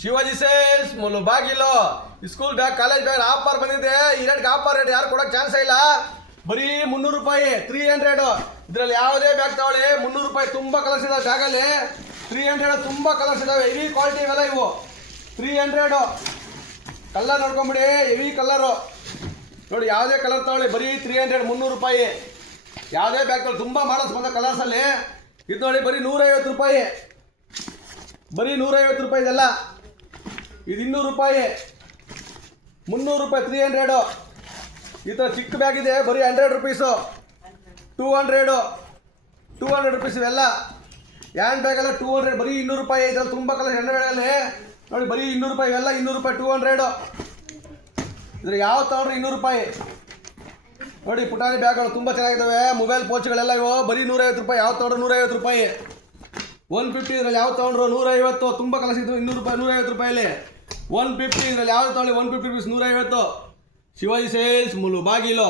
Shivaji sales Mulbagal school bag college bag offer ಬಂದಿದೆ. ಈ ರೇಟ್ಗೆ offer rate ಯಾರು ಕೊಡೋಕೆ ಚಾನ್ಸ್ ಇಲ್ಲ. ಬರೀ 300 ರೂಪಾಯಿ 300. ಇದರಲ್ಲಿ ಯಾವುದೇ ಬ್ಯಾಗ್ ತಗೊಳ್ಳಿ 300 ರೂಪಾಯಿ. ತುಂಬ ಕಲರ್ಸ್ ಇದಾವೆ ಬ್ಯಾಗಲ್ಲಿ. 300 ತುಂಬ ಕಲರ್ಸ್ ಇದಾವೆ. ಹೆವಿ ಕ್ವಾಲಿಟಿ ಇವೆಲ್ಲ ಇವು. 300 ಕಲರ್ ನೋಡ್ಕೊಂಬಿಡಿ. ಹೆವಿ ಕಲರು ನೋಡಿ. ಯಾವುದೇ ಕಲರ್ ತಗೊಳ್ಳಿ ಬರೀ 300 300 ರೂಪಾಯಿ. ಯಾವುದೇ ಬ್ಯಾಗ್ ತಗೊಳ್ಳಿ. ತುಂಬ ಮಾಡಲ್ಸ್ ಬಂದ ಕಲರ್ಸಲ್ಲಿ. ಇದು ನೋಡಿ ಬರೀ 150 ರೂಪಾಯಿ. ಬರೀ 150 ರೂಪಾಯಿ ಇದೆಲ್ಲ. ಇದು 200 ರೂಪಾಯಿ 300 ರೂಪಾಯಿ 300. ಈ ಥರ ಚಿಕ್ಕ ಬ್ಯಾಗ್ ಇದೆ ಬರೀ 100 ರುಪೀಸು. 200 ರುಪೀಸ್ ಇವೆಲ್ಲ. ಹ್ಯಾಂಡ್ ಬ್ಯಾಗ್ ಎಲ್ಲ 200 ಬರೀ 200 ರೂಪಾಯಿ. ಇದ್ರಲ್ಲಿ ತುಂಬ ಕಲರ್ 100 ನೋಡಿ ಬರೀ 200 ರೂಪಾಯಿ ಇವೆಲ್ಲ. 200 ರೂಪಾಯಿ 200. ಇದ್ರ ಯಾವ ತಗೊಂಡ್ರೆ 200 ರೂಪಾಯಿ. ನೋಡಿ ಪುಟಾಣಿ ಬ್ಯಾಗ್ಗಳು ತುಂಬ ಚೆನ್ನಾಗಿದ್ದಾವೆ. ಮೊಬೈಲ್ ಪೋಚ್ಗಳೆಲ್ಲ ಇವು ಬರೀ 150 ರೂಪಾಯಿ. ಯಾವ ತಗೊಂಡ್ರೆ 150 ರೂಪಾಯಿ. 150 ಇದ್ರಲ್ಲಿ ಯಾವ ತೊಗೊಂಡ್ರು 150. ತುಂಬ ಕಲರ್ಸ್ ಇದ್ದು 200 ರೂಪಾಯಿ 150 ರೂಪಾಯಲ್ಲಿ. 150 ಇದ್ರಲ್ಲಿ ಯಾವ ತೊಗೊಳ್ಳಿ 150 ರುಪೀಸ್ 150. ಶಿವಾಜಿ ಸೇಲ್ಸ್ ಮುಳುಬಾಗಿಲು.